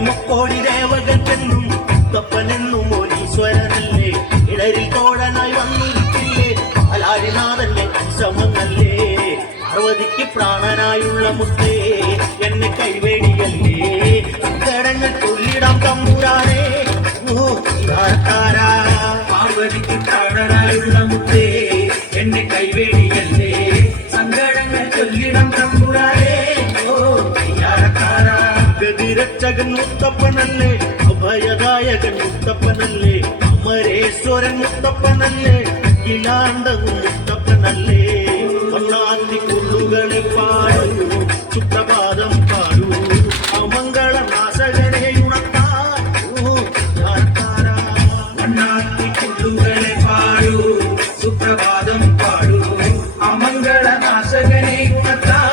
മുക്കോടി ദേവകൾക്കെന്നും മുത്തപ്പനെന്നും ഒരീശ്വരനല്ലേ ഇടരിൽ തോഴനായി വന്നിരിക്കില്ലേ പാലാരിനാഥന്റെ ശ്രമമല്ലേ പാർവതിക്ക് പ്രാണനായുള്ള മുത്തേ എന്നെ കൈവേടിയല്ലേ സങ്കടങ്ങൾ ചൊല്ലിടാം തമ്പുരാനേ പാർവതിക്ക് പ്രാണനായുള്ള മുത്തേ എന്നെ കൈവേടിയല്ലേ സങ്കടങ്ങൾ ചൊല്ലിടാം തമ്പുരാനേ ഗതിരക്ഷകൻ മുത്തപ്പനല്ലേ അഭയദായകൻ മുത്തപ്പനല്ലേ അമരേശ്വരൻ മുത്തപ്പനല്ലേ അഖിലാണ്ടവും മുത്തപ്പനല്ലേ വണ്ണാത്തി കുള്ളുകളെ പാടൂ സുപ്രഭാതം പാടൂ അമംഗള നാശകനെ ഉണർത്താൻ വണ്ണാത്തി കുള്ളുകളെ പാടൂ സുപ്രഭാതം പാടൂ അമംഗള നാശകനെ ഉണർത്താൻ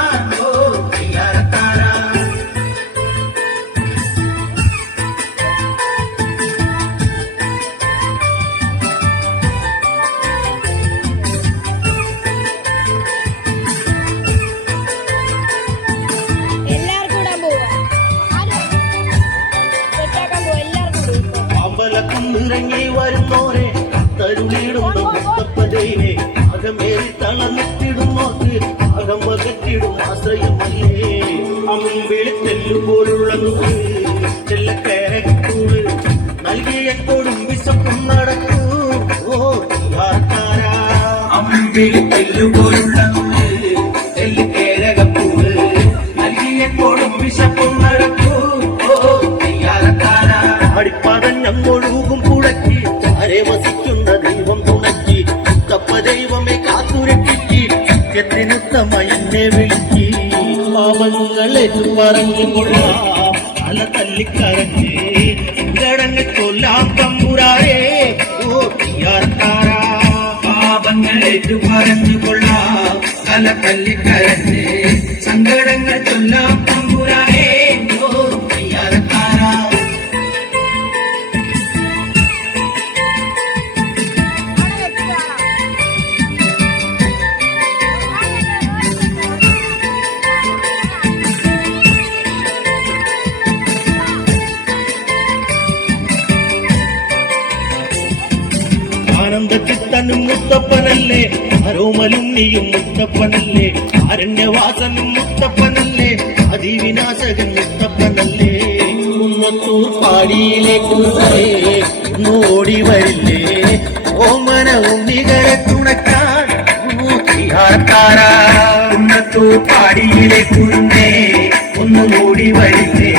ഇറങ്ങി വരുന്നോരെ തരുളിടുന്ന മുത്തപ്പതയിലെ അകമേറി തളർന്നിട്ടിടുന്നോർക്ക് അകം വകറ്റിടും ആശ്രയമല്ലേ അമ്പിളി തെല്ലുപോലുള്ള ചെല്ലക്കേരൂട് നൽകിയ കൊടും വിശപ്പും നടക്കൂ അമ്പിളി തെല്ലുപോലുള്ള ചെല്ലക്കേരൂട് നൽകിയ കൊടും വിശപ്പും നടക്കൂ അടിപ്പതഞ്ഞൊഴുകും പുടക്കി ആരെ വസിക്കുന്ന ദൈവം തുണക്കി മുത്തപ്പ ദൈവമേ കാത്തുരക്കി സത്യത്തിനുത്തമ എന്നെ വിളിക്കി പാപങ്ങളേറ്റു പറഞ്ഞുകൊള്ളാം അല തല്ലിക്കരഞ്ഞേ സങ്കടങ്ങൾ കൊല്ലാം തമ്പുരാരേ പാപങ്ങളേറ്റു പറഞ്ഞുകൊള്ളാം അല തല്ലിക്കരഞ്ഞേ സങ്കടങ്ങൾ കൊല്ലാം തമ്പുരാരേ ആനന്ദചിത്തനും മുത്തപ്പനല്ലേ അരോമലും നീയും മുത്തപ്പനല്ലേ അരണ്യവാസനും മുത്തപ്പനല്ലേ അതിവിനാശകൻ മുത്തപ്പനല്ലേ കുന്നത്തൂർ പാടിയിലേക്ക് ഓടി വരില്ലേ ഓമന ഉണ്ണികളെ തുണക്കാൻ കുന്നത്തൂർ പാടിയിലേക്ക് ഒന്ന് ഓടി വരില്ലേ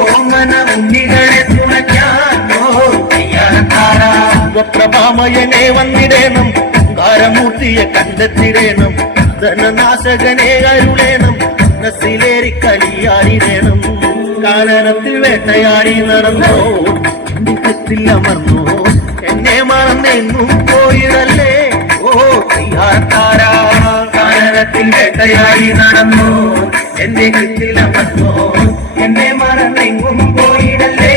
ഓമന ഉണ്ണികളെ തുണക്കാൻ പ്രഭാമയനെ വന്നിടേണം കാരമൂർത്തിയെ കണ്ടെത്തിടേണം ധനനാശകനെ അരുളേണം നസിലേറി കളിയാടിടേണം കാനനത്തിൽ വേട്ടയാടി നടന്നോ ത്തിൽ അമർന്നോ എന്നെ മറന്നെങ്ങും പോയിടല്ലേ കാനനത്തിൽ വേട്ടയാടി നടന്നോ എന്റെ കൃത്തിൽ അമർന്നോ എന്നെ മറന്നെങ്ങും പോയിടല്ലേ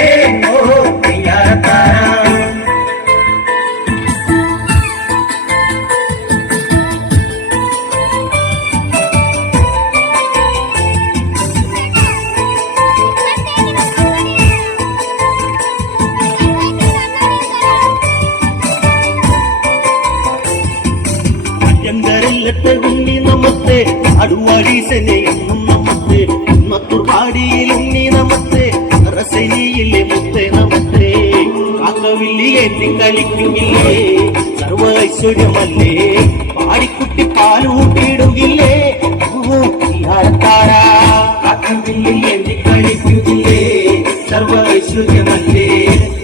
ഉണ്ണി നമസ്തേ അടുവാടീസനെ എന്നും നമസ്തേ മത്തുപാടിയിലുണ്ണി നമസ്തേ റസനിയിലെ മുത്തേ നമസ്തേ കാക്കവില്ലി ഏറ്റി കളിക്കുന്നില്ലേ സർവ ഐശ്വര്യമല്ലേ പാടിക്കുട്ടി പാലൂട്ടിടുകില്ലേ കാക്കവില്ലി ഏറ്റി കളിക്കുന്നില്ലേ സർവ ഐശ്വര്യമല്ലേ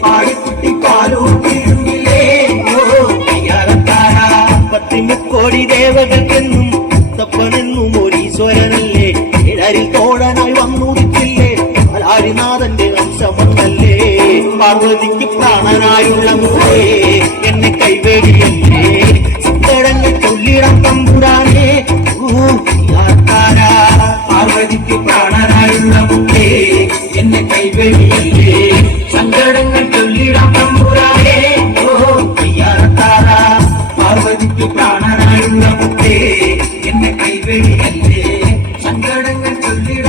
പാടിക്കുട്ടി പാലൂട്ടിടുകില്ലേ മുക്കോടി ദേവകൾക്കെന്നും മുത്തപ്പനെന്നും ഒരീശ്വരനല്ലേ ഇടരിൽ തോഴനായി വന്നുദിക്കില്ലേ പാലാരിനാഥന്റെ അംശമല്ലേ പാർവതിക്ക് പ്രാണനായുള്ള മുത്തേ എന്നെ കൈവേടിയല്ലേ സങ്കടങ്ങൾ ചൊല്ലിടാം തമ്പുരാനേ പാർവതിക്ക് പ്രാണനായുള്ള മുത്തേ എന്നെ കൈവേടിയല്ലേ സങ്കടങ്ങൾ ചൊല്ലിടാം തമ്പുരാനേ പാർവതിക്ക് പ്രാണനായുള്ള മുത്തേ എന്നെ കൈവേടിയല്ലേ സങ്കടങ്ങൾ ചൊല്ലിട